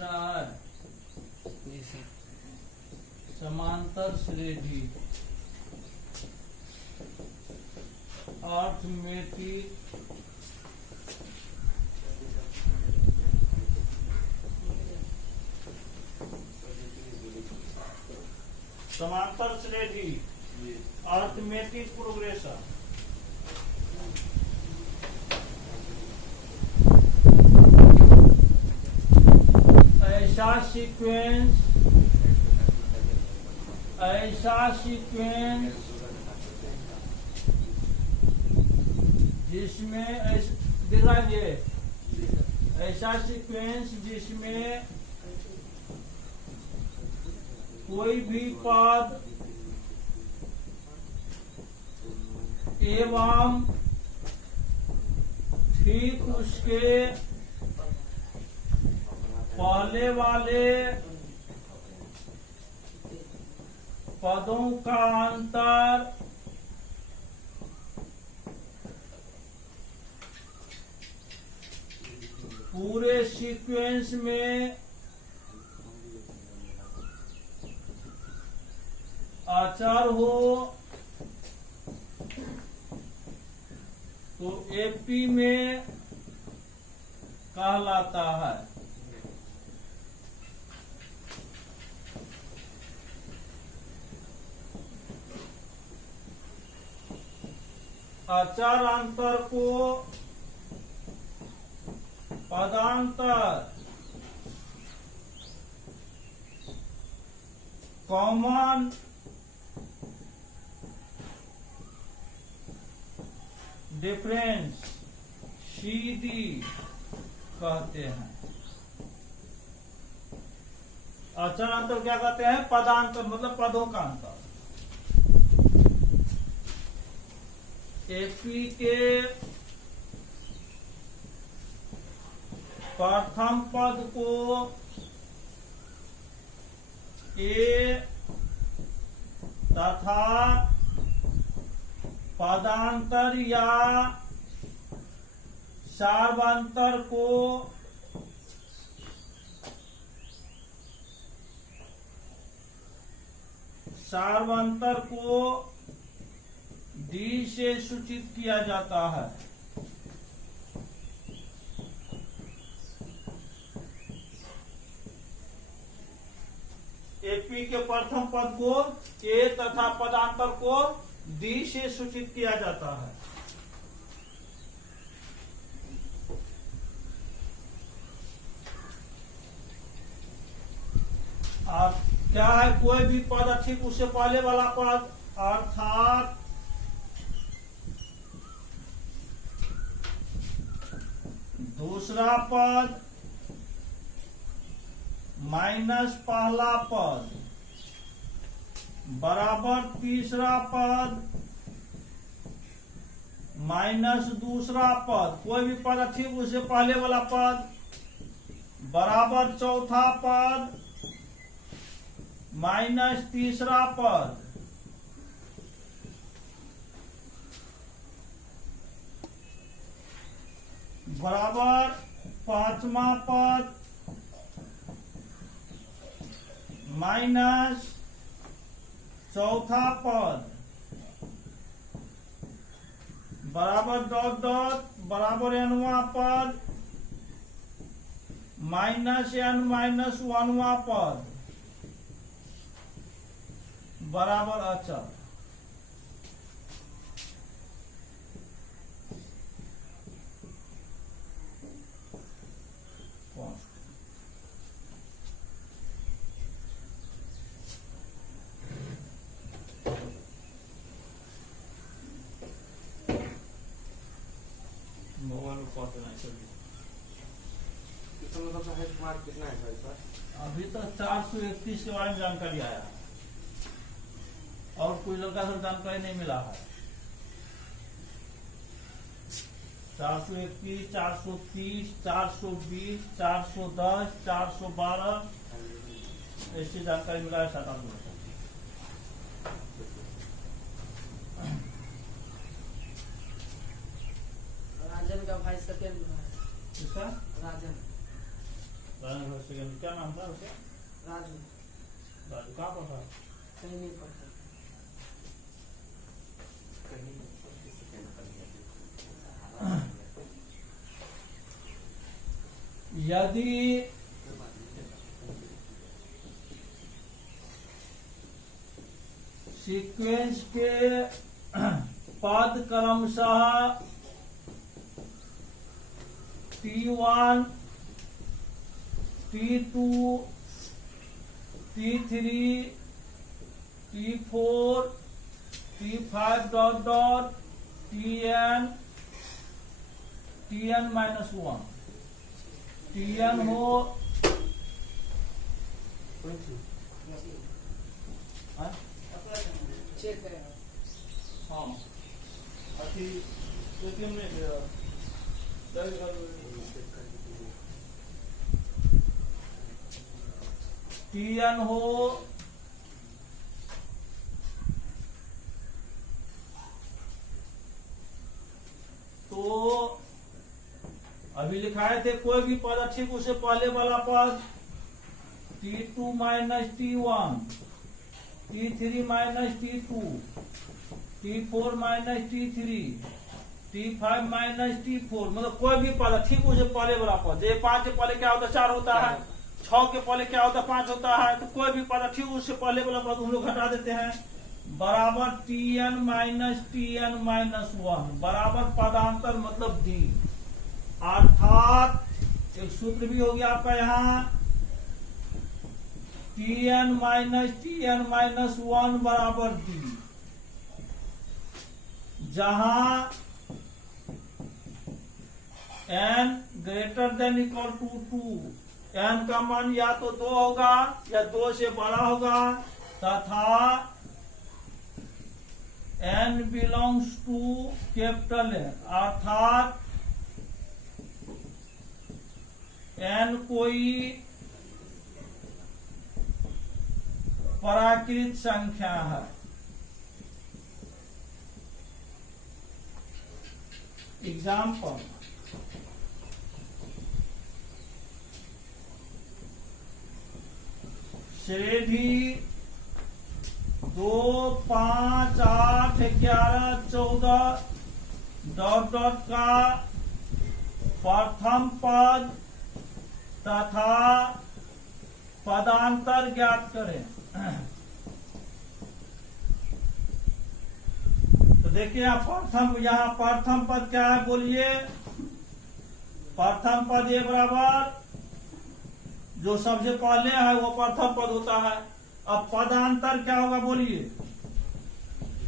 रहा है? समांतर श्रेणी, अर्थमेटिक समांतर श्रेणी, अर्थमेटिक प्रोग्रेशन। ऐसा सीक्वेंस जिसमें ऐसा सीक्वेंस जिसमें कोई भी पद एवं ठीक उसके पहले वाले पदों का अंतर पूरे सीक्वेंस में अचर हो तो एपी में कहलाता है। अचर अंतर को पदांतर, कॉमन डिफरेंस सीडी कहते हैं। अचर अंतर क्या कहते हैं? पदांतर, मतलब पदों का अंतर। एपी के प्रथम पद को ए तथा पदांतर या सार्वंतर को डी से सूचित किया जाता है। एपी के प्रथम पद को ए तथा पदांतर को डी से सूचित किया जाता है। और क्या है? कोई भी पद ठीक उससे पहले वाला पद अर्थात दूसरा पद माइनस पहला पद बराबर तीसरा पद माइनस दूसरा पद, कोई भी पद ठीक उससे पहले वाला पद बराबर चौथा पद माइनस तीसरा पद बराबर पांचवा पद माइनस चौथा पद बराबर डॉट डॉट बराबर एनवा पद माइनस एन माइनस वनवा पद बराबर अचर। कितना है सर? अभी तक 431 के बारे में जानकारी आया है और कोई लड़का सर जानकारी नहीं मिला है। 421, 430, 420, 410, 412 ऐसी जानकारी मिला है 7-8 लोगों को। राजन का भाई सेकेंड भाई। किसका? राजन राजनगर सेकेंड। क्या नाम था उसका? राजू। राजू कहाँ पर था? कहीं नहीं पढ़ता। यदि सीक्वेंस के पद क्रमशः T1, T2, T3, T4, T5 dot dot Tn minus 1 Tn हो हाँ? चेक करें। हाँ अति एटीएम में Tn हो तो अभी लिखाए थे कोई भी पद ठीक उससे पहले वाला पद T2 minus T1, T3 minus T2, T4 minus T3, T5 minus T4, मतलब कोई भी पद ठीक उसे पहले वाला पद। ये 5 के पहले क्या होता है? 4 होता है। 6 के पहले क्या होता है? 5 होता है। तो कोई भी पद ठीक उससे पहले वाला पद हम लोग घटा देते हैं। बराबर Tn माइनस 1 बराबर पदांतर मतलब D। अर्थात एक सूत्र भी हो गया आपका यहाँ Tn माइनस 1 बराबर D, जहां n greater than equal to 2, n का मान या तो 2 होगा या 2 से बड़ा होगा, तथा n belongs to capital N, अर्थात n कोई प्राकृत संख्या है। एग्जाम्पल, श्रेणी 2, 5, 8, 11, 14 डॉट डॉट का प्रथम पद तथा पदांतर ज्ञात करें। तो देखिए यहाँ प्रथम पद क्या है बोलिए? प्रथम पद ए बराबर जो सबसे पहले है वो प्रथम पद होता है। अब पदांतर क्या होगा बोलिए?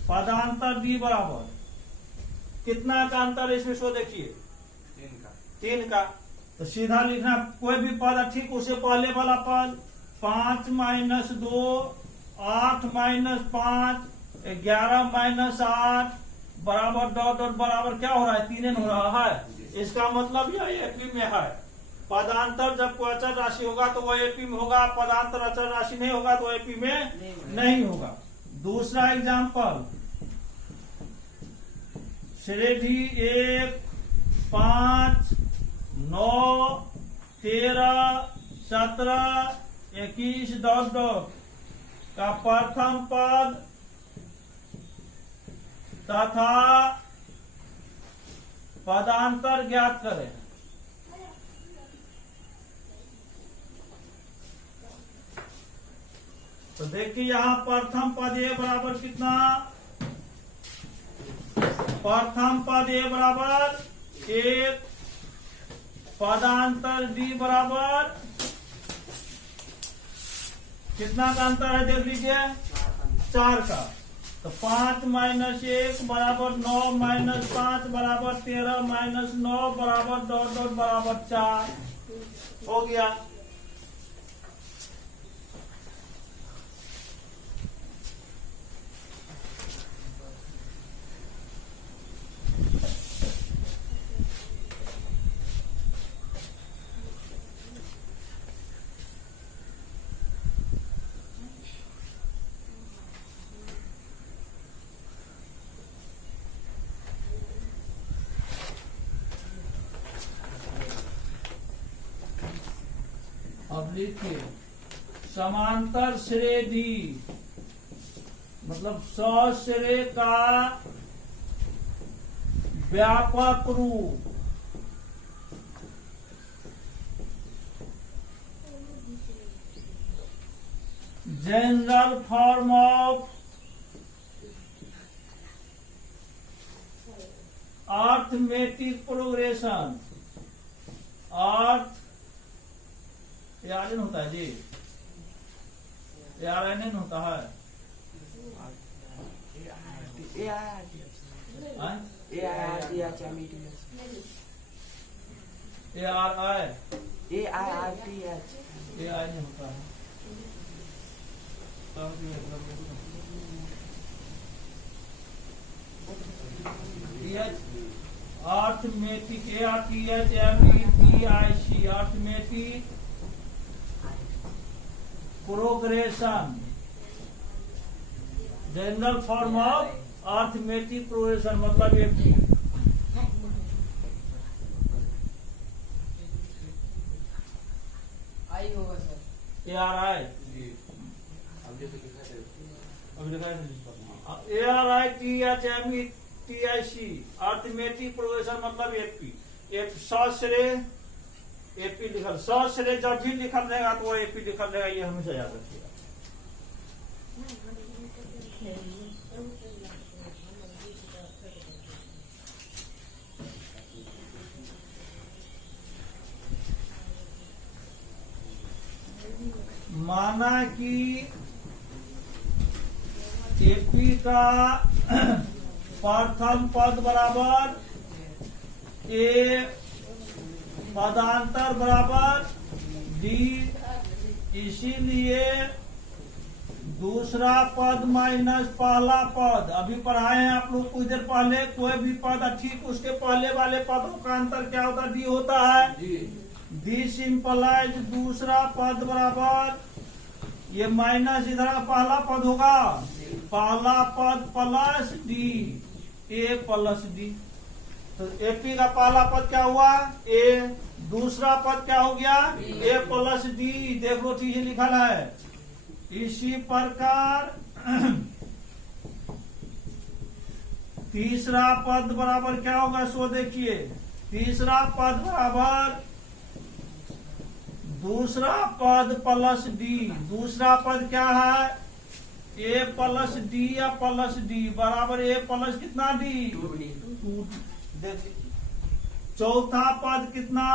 पदांतर डी बराबर कितना का अंतर है इसमें? सो देखिए 3 का। तो सीधा लिखना कोई भी पद ठीक उससे पहले वाला पद 5 माइनस 2, 8 माइनस 5, 11 माइनस 8 बराबर डॉट डॉट बराबर क्या हो रहा है? 3n हो रहा है। इसका मतलब यह एपी में है। पदांतर जब कोई अचर राशि होगा तो वो एपी में होगा, पदांतर अचर राशि नहीं होगा तो एपी में नहीं होगा। दूसरा एग्जाम्पल, श्रेणी 1, 5, 9, 13, 17, 21 डॉट डॉट का प्रथम पद तथा पदांतर ज्ञात करें। तो देखिए यहाँ प्रथम पद ए बराबर कितना? प्रथम पद ए बराबर 1, पदांतर डी बराबर कितना का अंतर है देख लीजिए? 4 का। तो 5 माइनस 1 बराबर 9 माइनस 5 बराबर 13 माइनस 9 बराबर डॉट डॉट बराबर 4 हो गया। अब लिखिए समांतर श्रेणी मतलब सश्रेय का व्यापक रूप general form of arithmetic progression अर्थ होता है जी ARN होता है AI नहीं होता है arithmetic ARTHMETIC arithmetic progression general form of arithmetic progression मतलब ये आई होगा sir ARI ARITHMETIC arithmetic progression मतलब एक सश्रेय AP लिखल सश्रेय जब भी लिखल रहेगा तो वो AP लिखल रहेगा ये हमेशा याद रखिएगा। माना कि AP का प्रथम पद बराबर A पदांतर बराबर D इसीलिए दूसरा पद माइनस पहला पद अभी पढ़ाए हैं आप लोग कुछ देर पहले कोई भी पद ठीक उसके पहले वाले पदों का अंतर क्या होता है D होता है D सिंपलाइज दूसरा पद बराबर ये माइनस इधर पहला पद होगा पहला पद plus D A plus D तो AP का पहला पद क्या हुआ A दूसरा पद क्या हो गया A प्लस D देख लो ठीक लिखा है। इसी प्रकार तीसरा पद बराबर क्या होगा सो देखिए तीसरा पद बराबर दूसरा पद प्लस D दूसरा पद क्या है A प्लस D या प्लस D बराबर A प्लस कितना D 2D चौथा पद कितना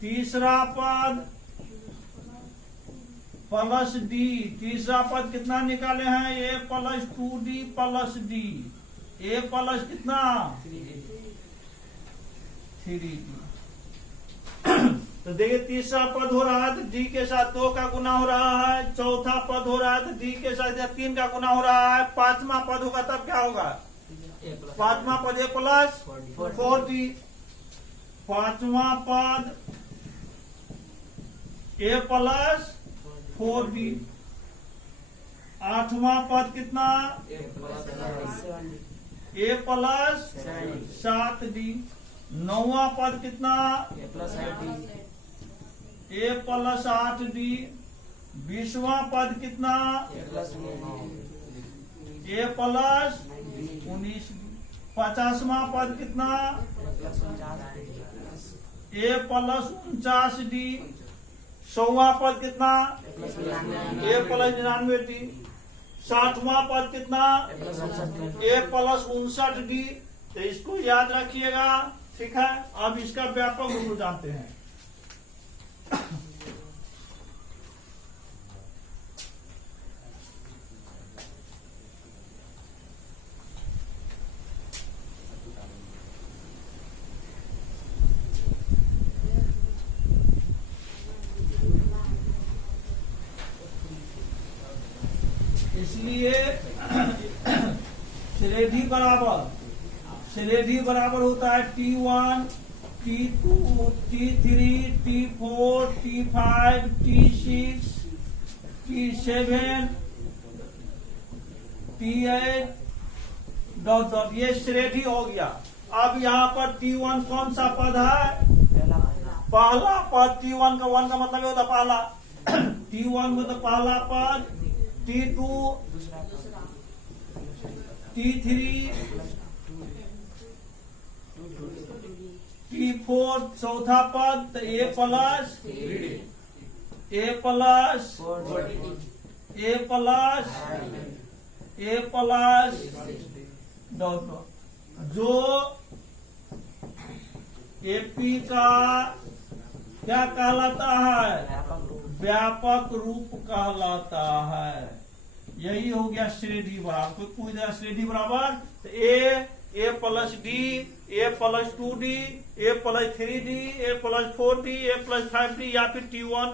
तीसरा पद प्लस D तीसरा पद कितना निकाले हैं A plus 2D plus D A plus कितना 3D तो देखिए तीसरा पद हो रहा है तो D के साथ 2 का गुना हो रहा है चौथा पद हो रहा है तो D के साथ 3 का गुना हो रहा है पांचवा पद होगा तब क्या होगा पांचवा पद A प्लस 4D पांचवा पद A प्लस 4D आठवां पद कितना A प्लस 7D नौवां पद कितना A प्लस 8D 20वां पद कितना A प्लस 19D 50वां पद कितना A प्लस 49D 100वां पद कितना A प्लस 99D 60वां पद कितना A प्लस 59D तो इसको याद रखिएगा ठीक है। अब इसका व्यापक रूप जानते हैं इसलिए श्रेणी बराबर होता है T1 T2 T3 T4 T5 T6 T7 T8 dot dot ये श्रेणी हो गया। अब यहाँ पर T1 कौन सा पद है पहला पद T1 का 1 का मतलब ये होता है पहला T1 में तो पहला पद, T2, T3, T4 चौथा पद तो A प्लस डॉट डॉट। जो एपी का क्या कहलाता है? व्यापक रूप कहलाता है। यही हो गया श्रेणी बराबर। कोई पूछ दिया श्रेणी बराबर तो ए प्लस डी, ए प्लस 2D, ए प्लस 3D, ए प्लस 4D, ए प्लस 5D, या फिर T1,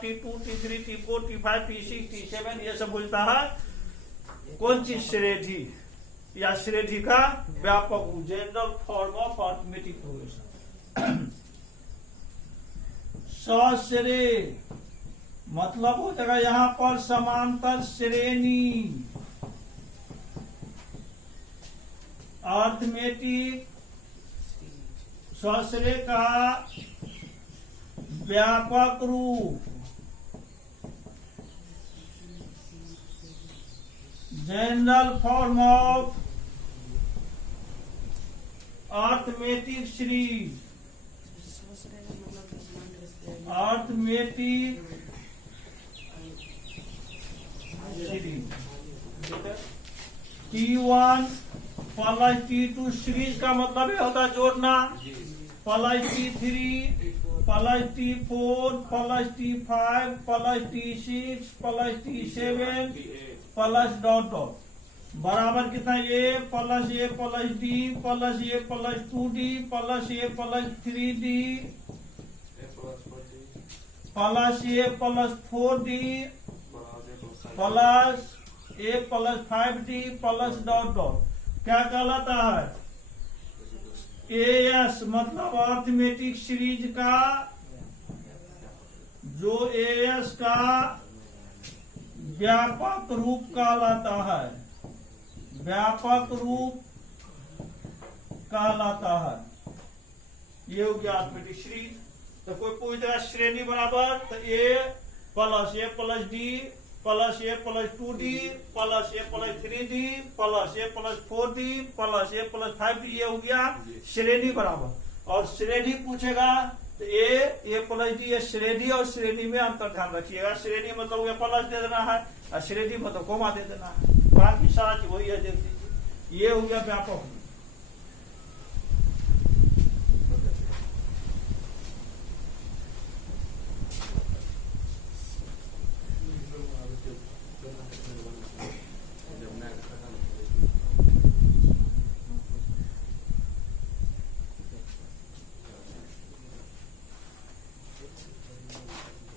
T2, T3, T4, T5, T6, T7, ये सब बोलता है कौन चीज? श्रेणी या श्रेणी का व्यापक general form of arithmetic progression. सश्रेणी मतलब हो जाएगा यहां पर समांतर श्रेणी। अरिथमेटिक सश्रेणी का व्यापक रूप general form of arithmetic series. Arithmetic series T1 plus T2 series का मतलब ये होता है जोड़ना, plus T3 plus T4 plus T5 plus T6 plus T7 plus dot dot बराबर कितना? A plus D plus A plus 2D plus A plus 3D plus A plus 4D plus A plus 5D plus dot dot. क्या कहलाता है? AS मतलब arithmetic series का, जो AS का व्यापक रूप कहलाता है। व्यापक रूप कहलाता है। ये हो गया अरिथमेटिक सीरीज। तो कोई पूछेगा श्रेणी बराबर तो A plus D plus A plus 2D plus A plus 3D plus A plus 4D plus A plus 5D, ये हो गया श्रेणी बराबर। और श्रेणी पूछेगा तो A प्लस D, ये श्रेणी और श्रेणी में अंतर ध्यान रखिएगा। श्रेणी मतलब प्लस दे देना है और श्रेणी मतलब कोमा दे देना है, बाकी सारा चीज वही है, देख लीजिए। ये हो गया व्यापक।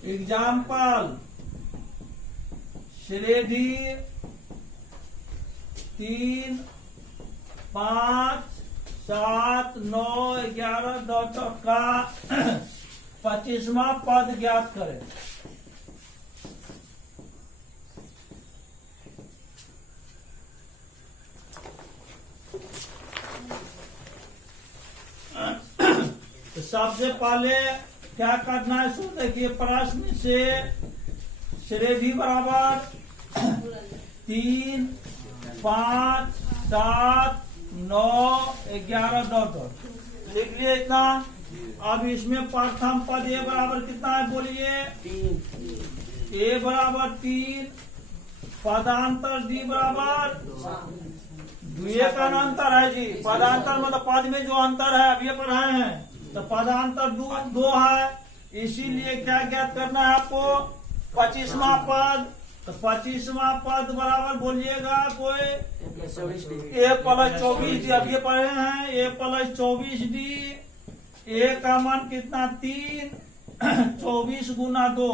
एग्जाम्पल श्रेणी 3, 5, 7, 9, 11 डॉट का 25वां पद ज्ञात करें। तो सबसे पहले क्या करना है? सो देखिए प्रश्न से श्रेणी बराबर 3, 5, 7, 9, 11 डॉट डॉट लिख लिए इतना। अब इसमें प्रथम पद A बराबर कितना है बोलिए? A बराबर 3, पदांतर D बराबर 2। का अंतर है जी, पदांतर मतलब पद में जो अंतर है अब ये पढ़ाए हैं, तो पदांतर 2 है। इसीलिए क्या ज्ञात करना है आपको? 25वां पद। तो 25वां पद बराबर बोलिएगा कोई A प्लस 24D। अब ये पढ़े हैं A प्लस 24D। A का मान कितना? 3, 24 गुना 2,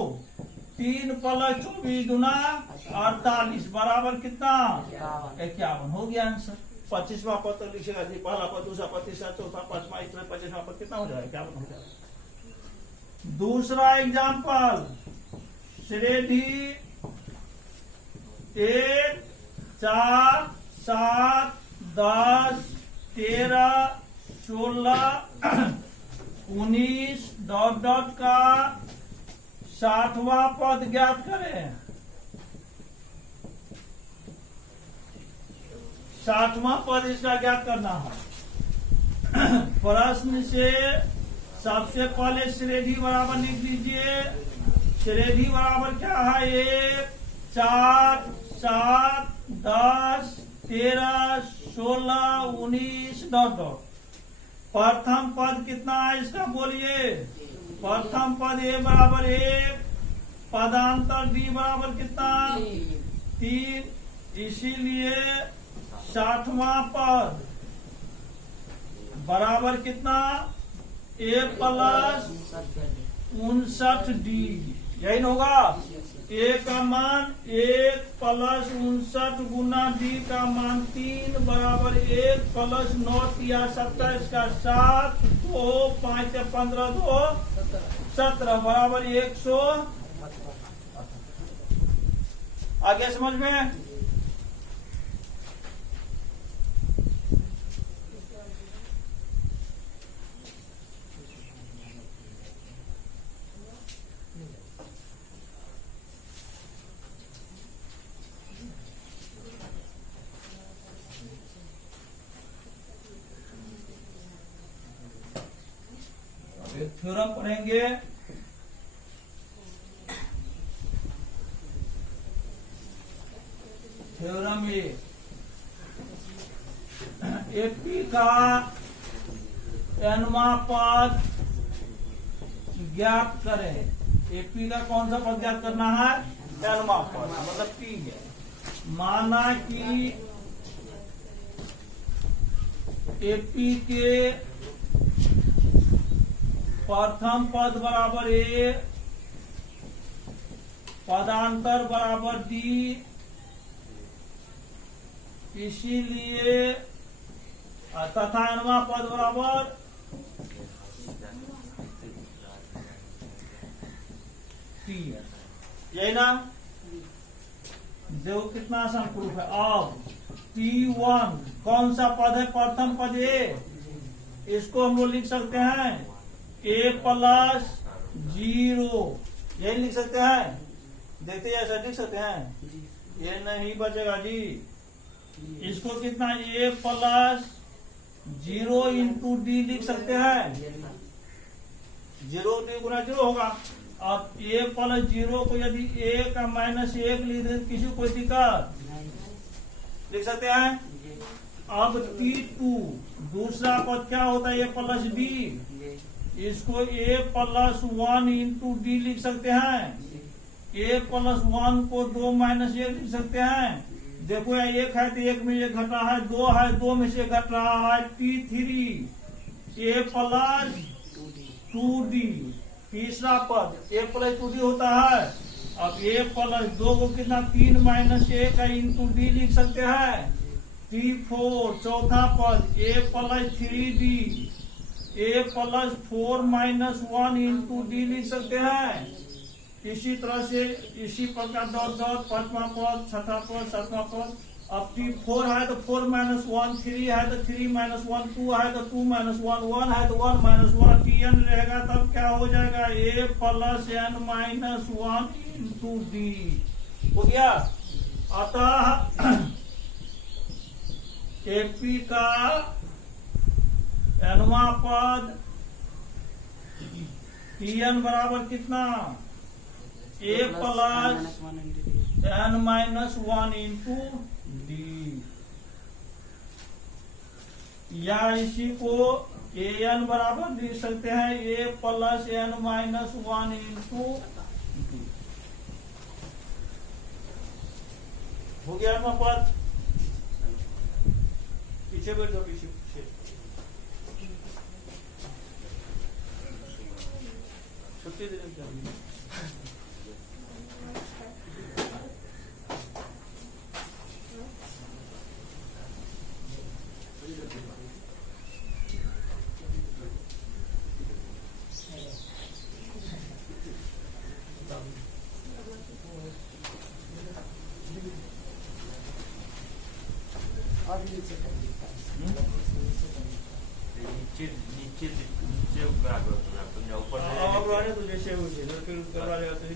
3 प्लस 24 गुना 48 बराबर कितना? 51 हो गया आंसर। 25वां पद तो लिखेगा जी, पहला पद, दूसरा पद, तीसरा, चौथा, पांचवा, इस तरह 25वां पद कितना हो जाएगा? 51 हो जाएगा। दूसरा एग्जाम्पल श्रेणी 1, 4, 7, 10, 13, 16, 19 डॉट डॉट का 60वां पद ज्ञात करें। 60वां पद इसका ज्ञात करना है। प्रश्न से सबसे पहले श्रेणी बराबर लिख दीजिए। श्रेणी बराबर क्या है? 1, 4, 7, 10, 13, 16, 19 डॉट डॉट। प्रथम पद कितना है इसका बोलिए। प्रथम पद ए बराबर 1, पदांतर डी बराबर कितना? 3। इसीलिए 60वां पद बराबर कितना? ए प्लस 59D। यही न होगा। ए का मान 1 प्लस 59 गुना डी का मान 3 बराबर 1 प्लस 9 या 27 का 7, 2, 5 या 15, 2, 17 बराबर 100। आगे समझ में? थ्योरम पढ़ेंगे। थ्योरम एपी का nवां पद ज्ञात करें। एपी का कौन सा पद ज्ञात करना है? nवां पद, मतलब पी है। माना कि एपी के प्रथम पद बराबर ए, पदांतर बराबर डी। इसीलिए तथा nवां पद बराबर टी है। यही ना? देखो कितना आसान प्रूफ है। अब T1 कौन सा पद है? प्रथम पद ए। इसको हम लोग लिख सकते हैं a प्लस 0। यही लिख सकते हैं। देखते हैं ऐसा लिख सकते हैं। ये नहीं बचेगा जी। इसको कितना? a प्लस 0 इंटू डी लिख सकते हैं। 0 डी गुना 0 होगा। अब a प्लस 0 को यदि a का माइनस 1 लिख दे किसी को कोई दिक्कत? लिख सकते हैं। अब T2 दूसरा पद क्या होता है? a plus b। इसको a प्लस 1 इंटू डी लिख सकते हैं। a प्लस 1 को 2 माइनस 1 लिख सकते हैं। देखो यहाँ 1 है तो 1 में 1 घट रहा है, 2 है 2 में से घट रहा है। T3 a plus 2d। तीसरा पद a प्लस 2d होता है। अब a प्लस 2 को कितना? 3 माइनस 1 इंटू डी लिख सकते हैं। T4 चौथा पद a plus 3d। a plus 4 minus 1 into D लिख सकते हैं। इसी तरह से इसी प्रकार डॉट डॉट 5वां पद, 6वां पद, 7वां पद। अब T4 है तो 4 माइनस 1, 3 है तो 3 माइनस 1, 2 है तो 2 माइनस 1, 1 है तो 1 माइनस 1। Tn रहेगा तब क्या हो जाएगा? a plus n minus 1 into D हो गया। अतः एपी का nवां पद Tn बराबर कितना? a plus n minus 1 into D. या इसी को an बराबर लिख सकते हैं a plus n minus 1 into D. हो गया nवां पद। पीछे बैठ जाओ, पीछे पीछे। छुट्टी दे दो। और नीचे कर दीजिए। नीचे नीचे नीचे करा करो तुम ऊपर अब रहने तो जैसे हो जाए फिर करवा लेगा तो ही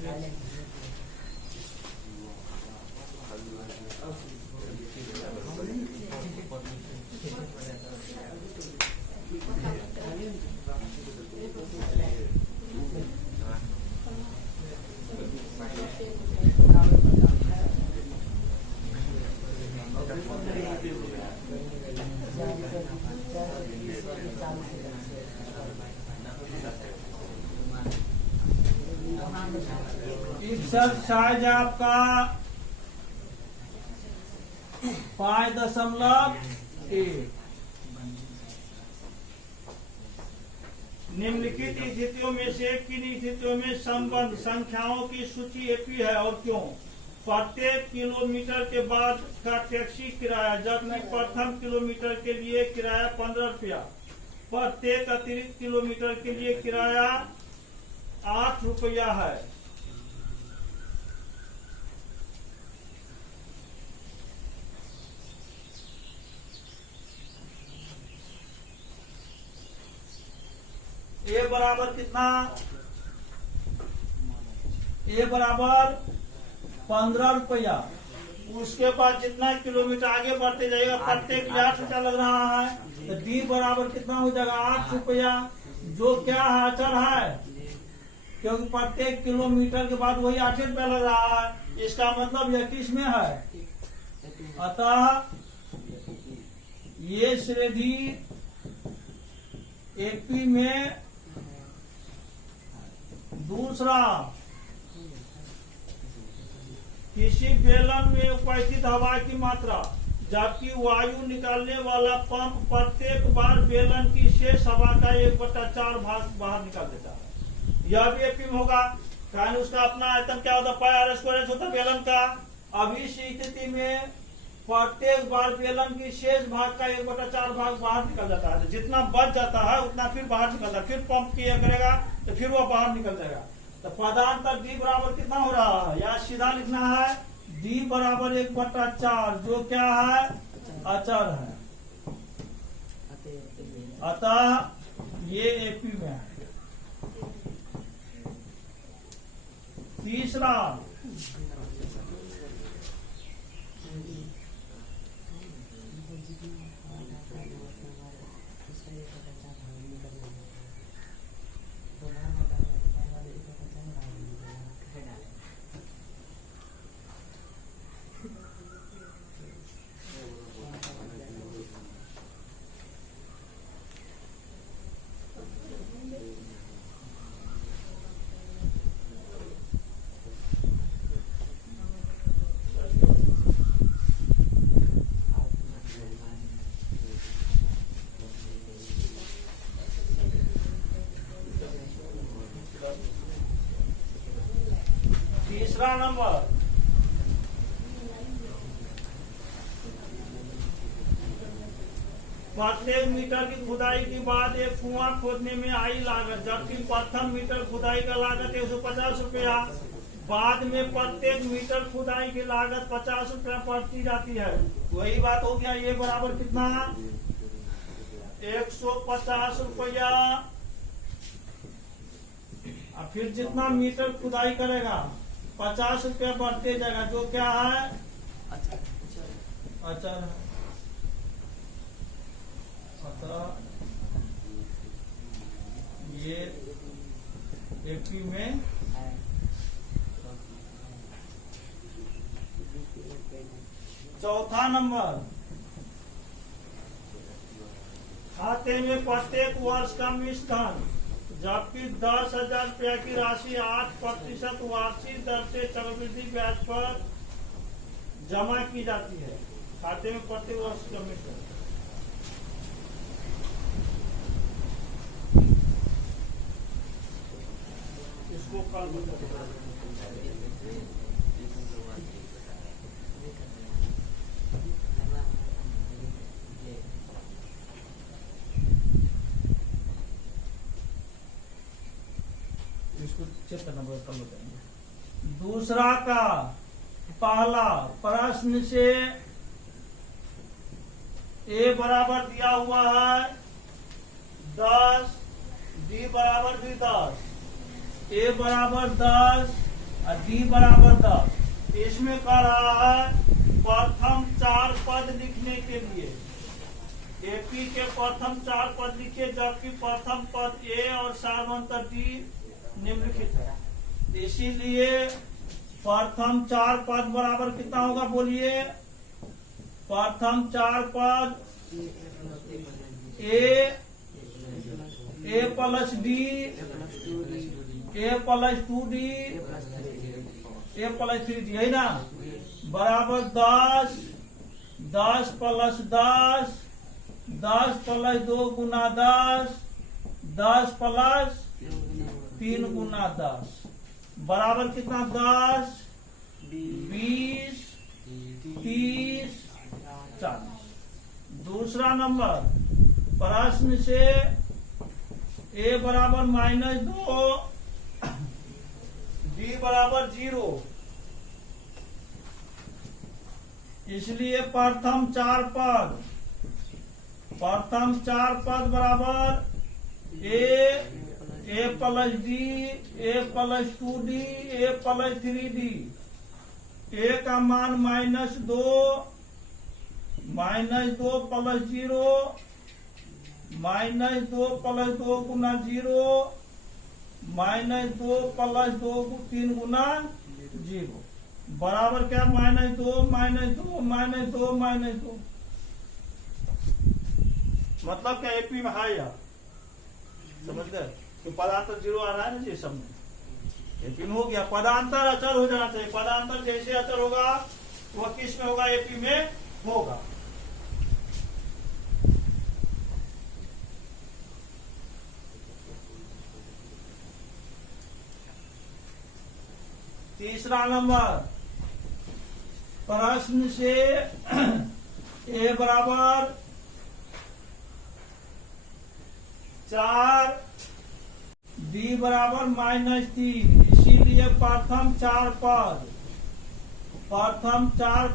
एक्सरसाइज आपका 5.1 निम्नलिखित स्थितियों में से किन स्थितियों में संबंध संख्याओं की सूची एपी है और क्यों? प्रत्येक किलोमीटर के बाद का टैक्सी किराया, जबकि प्रथम किलोमीटर के लिए किराया 15 रुपया, प्रत्येक अतिरिक्त किलोमीटर के लिए किराया 8 रुपया है। ए बराबर कितना? ए बराबर 15 रुपया। उसके बाद जितना किलोमीटर आगे बढ़ते जाएगा प्रत्येक 8 रुपया लग रहा है, तो डी बराबर कितना हो जाएगा? 8 रुपया, जो क्या है अचर है, क्योंकि प्रत्येक किलोमीटर के बाद वही 8 रुपया लग रहा है। इसका मतलब यह किस में है? अतः ये श्रेणी एपी में दूसरा, किसी बेलन में उपस्थित हवा की मात्रा, जबकि वायु निकालने वाला पंप प्रत्येक बार बेलन की शेष हवा का 1/4 भाग बाहर निकाल देता है। यह भी एपी में होगा, कारण उसका अपना आयतन क्या होता है? पाई आर स्क्वायर होता है बेलन का। अब इस स्थिति में प्रत्येक बार बेलन की शेष भाग का 1/4 भाग बाहर निकल जाता है। जितना बच जाता है उतना फिर बाहर निकलता है, फिर पंप किया करेगा तो फिर वो बाहर निकल जाएगा। तो पदांतर डी बराबर कितना हो रहा है? या सीधा लिखना है डी बराबर 1/4, जो क्या है? अचर है। अतः ये एपी में है। तीसरा, तीसरा नंबर, प्रत्येक मीटर की खुदाई के बाद एक कुआं खोदने में आई लागत, जबकि प्रथम मीटर खुदाई का लागत 150 रुपया, बाद में प्रत्येक मीटर खुदाई की लागत 50 रुपया बढ़ती जाती है। वही बात हो गया, ये बराबर कितना? 150 रुपया। और फिर जितना मीटर खुदाई करेगा 50 रुपया बढ़ते जाएगा, जो क्या है? अचर है। अतः ये एपी में चौथा नंबर, खाते में प्रत्येक वर्ष का मिश्रण, जबकि 10,000 रुपया की राशि 8% वार्षिक दर से चक्रवृद्धि ब्याज पर जमा की जाती है। खाते में प्रत्येक वर्ष का मिश्रण, इसको कल चेक करना पड़ेगा, कल बताएंगे। दूसरा का पहला प्रश्न से ए बराबर दिया हुआ है 10, डी बराबर भी 10, ए बराबर 10 और डी बराबर 10। इसमें कह रहा है प्रथम 4 पद लिखने के लिए एपी के प्रथम 4 पद लिखिए, जबकि प्रथम पद ए और सामांतर डी निम्नलिखित है। इसीलिए प्रथम 4 पद बराबर कितना होगा बोलिए? प्रथम 4 पद ए प्लस डी, ए प्लस 2D, ए प्लस 3D, है ना, बराबर 10, 10 प्लस 10, 10 प्लस 2 गुना 10, 10 प्लस 3 गुना 10, बराबर कितना? 10, 20, 30, 40। दूसरा नंबर प्रश्न से ए बराबर -2, डी बराबर 0, इसलिए प्रथम 4 पद बराबर ए प्लस डी, ए प्लस 2D, ए प्लस 3D। ए का मान -2 प्लस 0, -2 प्लस 2 गुना 0, -2 प्लस 2 3 गुना 0, बराबर क्या? -2 -2 -2 -2। मतलब क्या एपी में है यार, समझ गए? तो पदांतर 0 आ रहा है ना जी, सब में एपी में हो गया। पदांतर अचर हो जाना चाहिए। पदांतर जैसे अचर होगा वह किस में होगा? एपी में होगा। तीसरा नंबर प्रश्न से ए बराबर 4, डी बराबर -3, इसीलिए प्रथम 4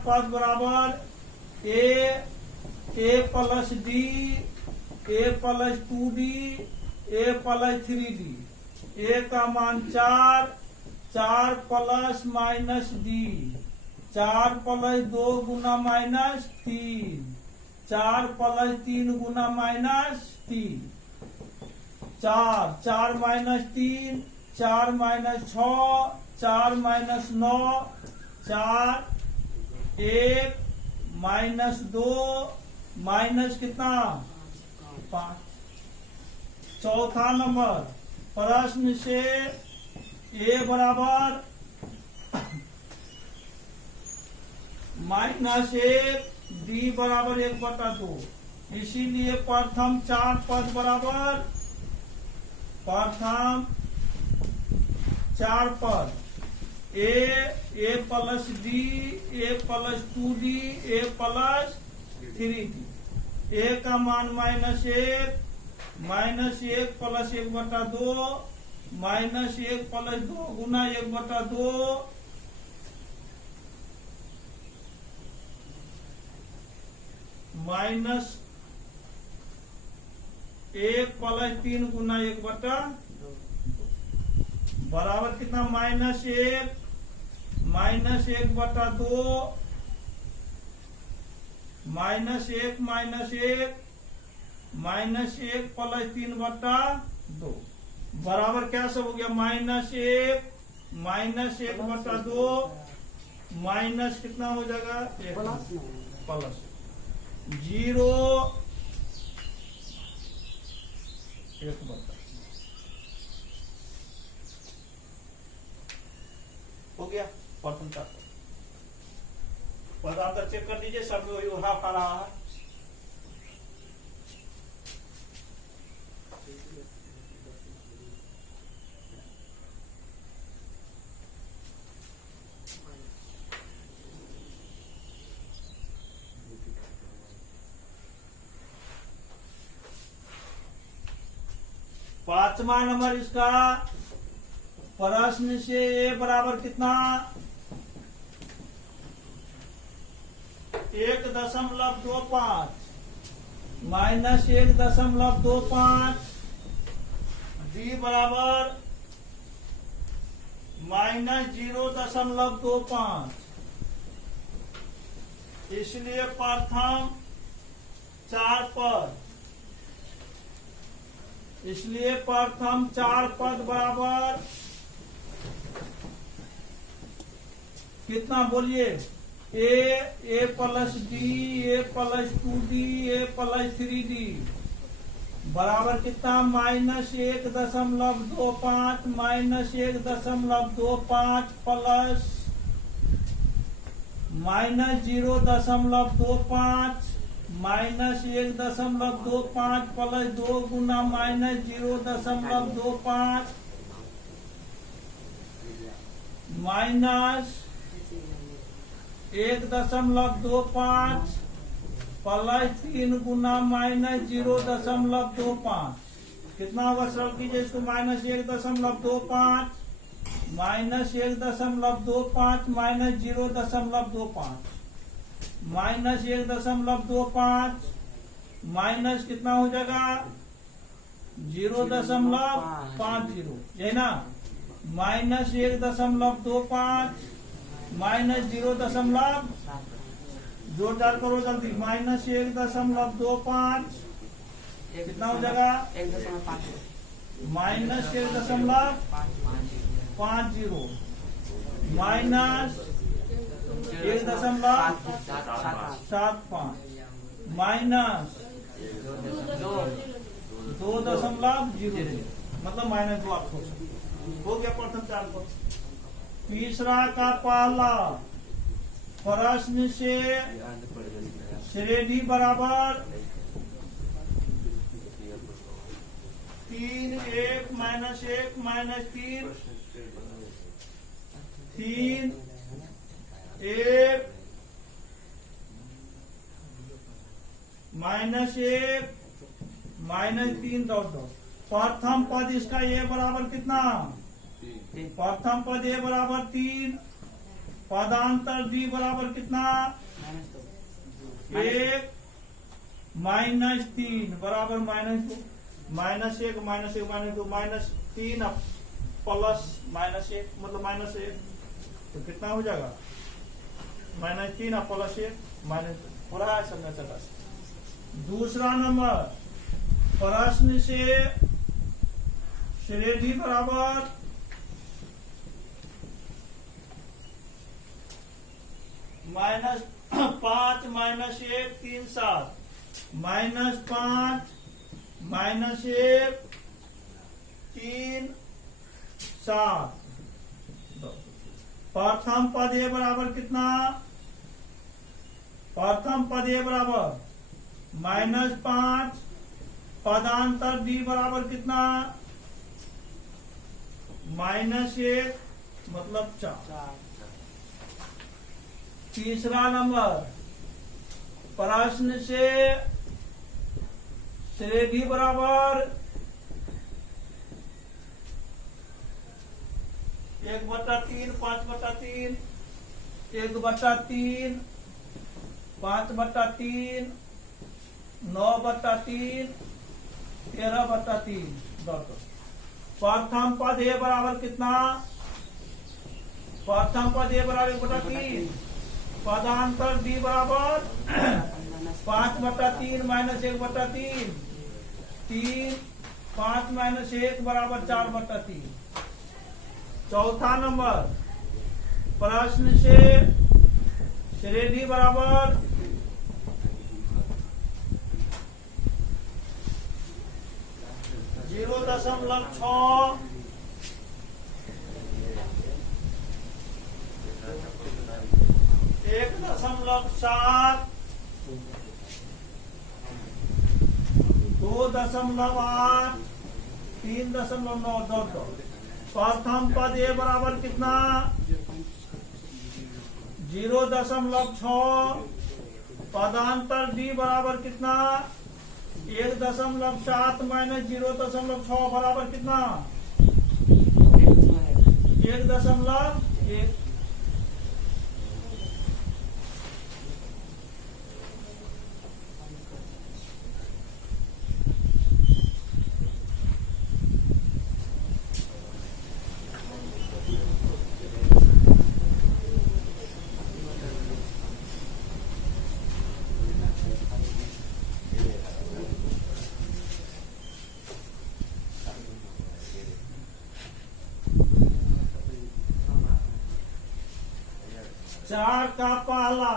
पद बराबर ए प्लस डी, ए प्लस 2D, ए प्लस 3D। ए का मान 4, 4 प्लस -D, 4 प्लस 2 गुना -3, 4 प्लस 3 गुना -3, 4, 4 -3, 4 -6, 4 -9, 4, 1, -2, माइनस कितना? 5। चौथा नंबर प्रश्न से ए बराबर -1, डी बराबर 1/2, इसीलिए प्रथम 4 पद बराबर प्रथम 4 पद ए प्लस डी, ए प्लस 2D, ए प्लस 3D। ए का मान -1 प्लस 1/2, -1 प्लस 2 गुना 1/2, -1 प्लस 3 गुना 1/2, बराबर कितना? -1 -1/2, -1 -1 प्लस 3/2, बराबर क्या सब हो गया? -1 -1/2, माइनस कितना हो जाएगा? प्लस 0 1/2 हो गया। प्रथम 4 पदांतर चेक कर दीजिए, सब में वही हाफ आ रहा है। पांचवा नंबर इसका प्रश्न से ए बराबर कितना? 1.25 -1.25 डी बराबर -0.25, इसलिए प्रथम 4 पद, इसलिए प्रथम 4 पद बराबर कितना बोलिए, ए प्लस डी, ए प्लस 2D, ए प्लस 3D बराबर कितना, -1.25, -1.25 प्लस -0.25, -1.25 प्लस 2 गुना -0.25 माइनस 1.25 प्लस 3 गुना -0.25, कितना होगा, सरल कीजिए इसको, -1.25 -1.25 -0.25 -1.25 माइनस कितना हो जाएगा, 0.50, यही ना, -1.25 -0. जोरदार करो जल्दी, -1.25 कितना हो जाएगा, -1.50 माइनस 1.75 माइनस 2.00, मतलब -2 आप सोच, हो गया प्रथम 4 को। तीसरा का पहला प्रश्न से श्रेणी बराबर 3 1 -1 -3 3 1 -1 -3 डॉट डॉट। प्रथम पद इसका ए बराबर कितना, प्रथम पद ए बराबर 3, पदांतर डी बराबर कितना, 1 -3 बराबर -2, -1 -2 -3 प्लस -1 मतलब -1, तो कितना हो जाएगा, -3 प्लस 1 पूरा है सब चला। दूसरा नंबर प्रश्न से श्रेणी बराबर -5 -1 3 7 -5 -1 3 7। प्रथम पद ए बराबर कितना, प्रथम पद ए बराबर -5, पदांतर डी बराबर कितना, -1 मतलब 4। तीसरा नंबर प्रश्न से श्रेणी बराबर 1/3 5/3 1/3 5/3 9/3 13/3। प्रथम पद ए बराबर कितना, प्रथम पद ए बराबर 1/3, पदांतर डी बराबर 5/3 -1/3 3 5 -1 बराबर 4/3। चौथा नंबर प्रश्न से श्रेणी बराबर 0.6 1.7 2.8 3.9। प्रथम पद ए बराबर कितना, 0.6, पदांतर डी बराबर कितना, 1.7 -0.6 बराबर कितना, 1.1। 4 का पहला